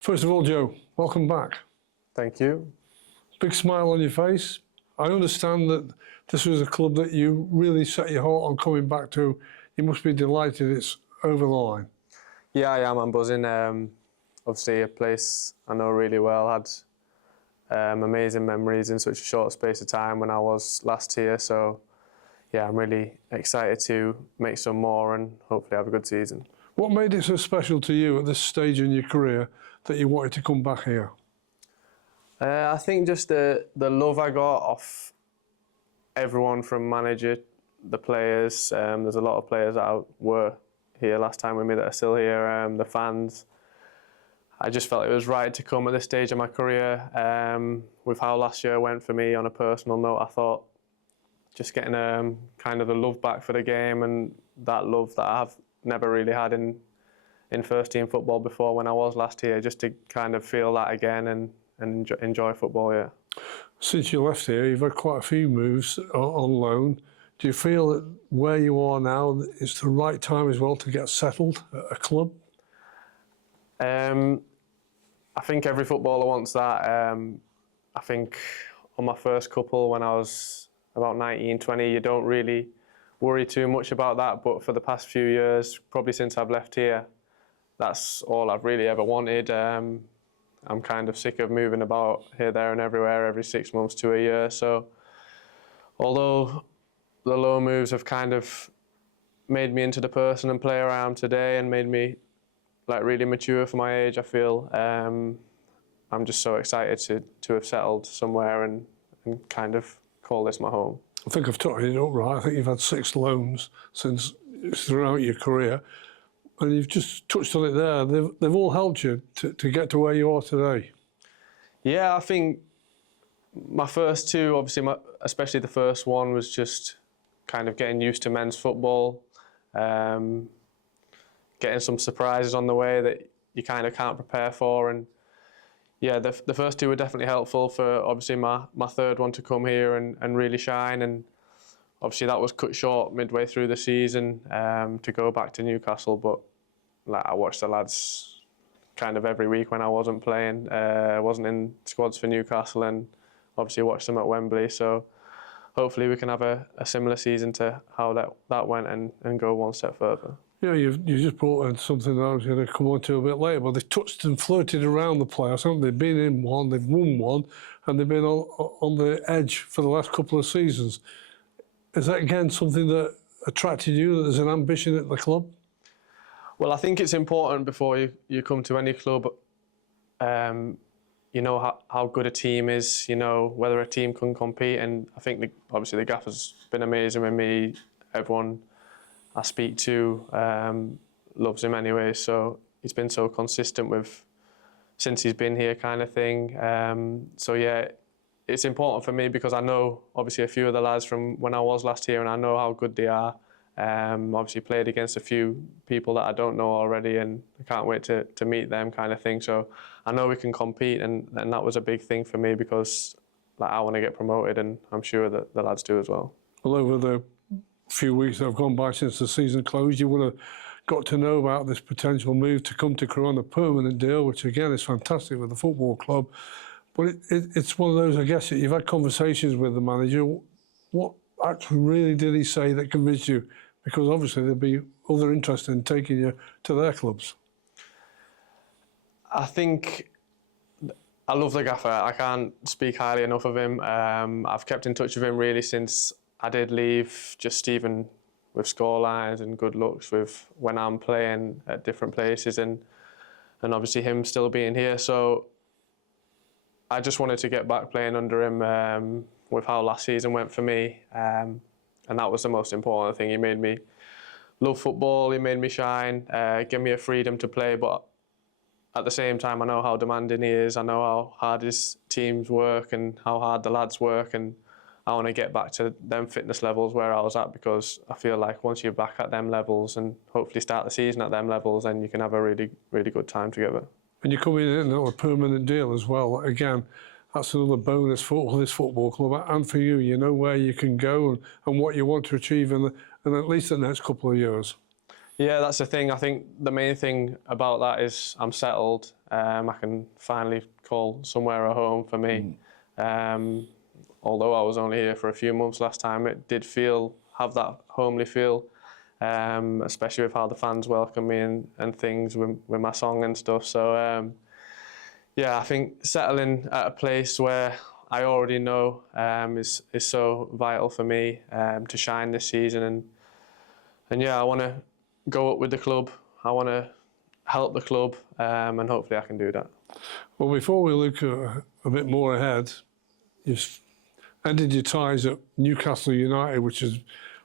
First of all, Joe, welcome back. Thank you. Big smile on your face. I understand that this was a club that you really set your heart on coming back to. You must be delighted it's over the line. Yeah, I am. I'm buzzing. Obviously, a place I know really well. Had amazing memories in such a short space of time when I was last here. So, yeah, I'm really excited to make some more and hopefully have a good season. What made it so special to you at this stage in your career that you wanted to come back here? I think just the love I got off everyone from manager, the players. There's a lot of players that were here last time with me that are still here, the fans. I just felt it was right to come at this stage of my career. With how last year went for me on a personal note, I thought just getting kind of the love back for the game and that love that I've never really had in first team football before when I was last here, just to kind of feel that again and enjoy football, yeah. Since you left here, you've had quite a few moves on loan. Do you feel that where you are now is the right time as well to get settled at a club? I think every footballer wants that. I think on my first couple, when I was about 19, 20, you don't really worry too much about that. But for the past few years, probably since I've left here, that's all I've really ever wanted. I'm kind of sick of moving about here, there and everywhere every 6 months to a year. So although the low moves have kind of made me into the person and player I am today and made me like really mature for my age, I feel I'm just so excited to have settled somewhere and kind of call this my home. I think I've taught it up right. I think you've had 6 loans since throughout your career, and you've just touched on it there. They've all helped you to get to where you are today. Yeah, I think my first 2, obviously, especially the first one, was just kind of getting used to men's football, getting some surprises on the way that you kind of can't prepare for. And yeah, the first 2 were definitely helpful for obviously my third one to come here and really shine. And obviously that was cut short midway through the season to go back to Newcastle. But like, I watched the lads kind of every week when I wasn't playing, wasn't in squads for Newcastle, and obviously watched them at Wembley. So hopefully we can have a similar season to how that went and go one step further. Yeah, you've just brought in something that I was going to come on to a bit later, but they've touched and flirted around the playoffs, haven't they? They've been in one, they've won one, and they've been on the edge for the last couple of seasons. Is that, again, something that attracted you, that there's an ambition at the club? Well, I think it's important before you come to any club, you know how good a team is, you know whether a team can compete, and I think obviously the gaffer's been amazing with me. Everyone I speak to loves him anyway, so he's been so consistent since he's been here, kind of thing. So yeah, it's important for me because I know obviously a few of the lads from when I was last here, and I know how good they are. Obviously played against a few people that I don't know already, and I can't wait to meet them, kind of thing. So I know we can compete, and that was a big thing for me because like, I want to get promoted, and I'm sure that the lads do as well. Well, over the few weeks that have gone by since the season closed, you would have got to know about this potential move to come to Crewe on a permanent deal, which again is fantastic with the football club. But it's one of those, I guess, that you've had conversations with the manager. What actually really did he say that convinced you? Because obviously there'd be other interest in taking you to their clubs. I think I love the gaffer. I can't speak highly enough of him. I've kept in touch with him really since I did leave, just even with scorelines and good looks with when I'm playing at different places, and obviously him still being here. So I just wanted to get back playing under him with how last season went for me. And that was the most important thing. He made me love football, he made me shine, gave me a freedom to play, but at the same time I know how demanding he is, I know how hard his teams work and how hard the lads work, and I want to get back to them fitness levels where I was at, because I feel like once you're back at them levels and hopefully start the season at them levels, then you can have a really, really good time together. And you're coming in on a permanent deal as well. Again, that's another bonus for this football club and for you. You know where you can go and what you want to achieve in at least the next couple of years. Yeah, that's the thing. I think the main thing about that is I'm settled. I can finally call somewhere a home for me. Although I was only here for a few months last time, it did have that homely feel, especially with how the fans welcome me and things with my song and stuff. So yeah, I think settling at a place where I already know is so vital for me to shine this season. And yeah, I want to go up with the club. I want to help the club, and hopefully I can do that. Well, before we look a bit more ahead, you've ended your ties at Newcastle United, which is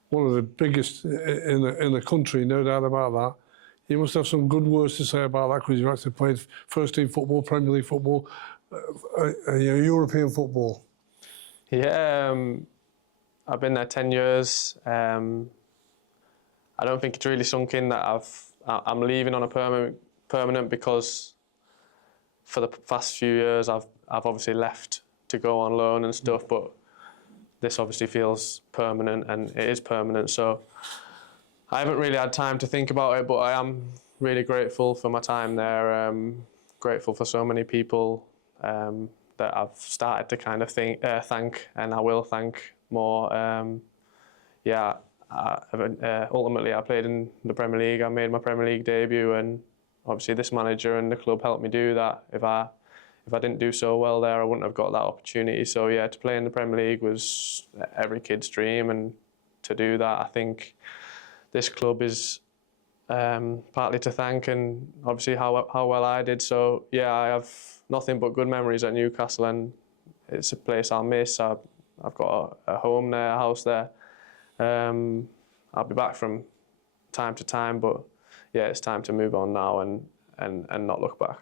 one of the biggest in the country, no doubt about that. You must have some good words to say about that because you've actually played first team football, Premier League football, European football. Yeah, I've been there 10 years. I don't think it's really sunk in that I'm leaving on a permanent because for the past few years I've obviously left to go on loan and stuff, but this obviously feels permanent, and it is permanent. So I haven't really had time to think about it, but I am really grateful for my time there. Grateful for so many people that I've started to kind of thank, and I will thank more. Yeah, ultimately I played in the Premier League. I made my Premier League debut, and obviously this manager and the club helped me do that. If I didn't do so well there, I wouldn't have got that opportunity. So yeah, to play in the Premier League was every kid's dream, and to do that, I think this club is partly to thank, and obviously how well I did. So yeah, I have nothing but good memories at Newcastle, and it's a place I'll miss. I've got a home there, a house there. I'll be back from time to time, but yeah, it's time to move on now and not look back.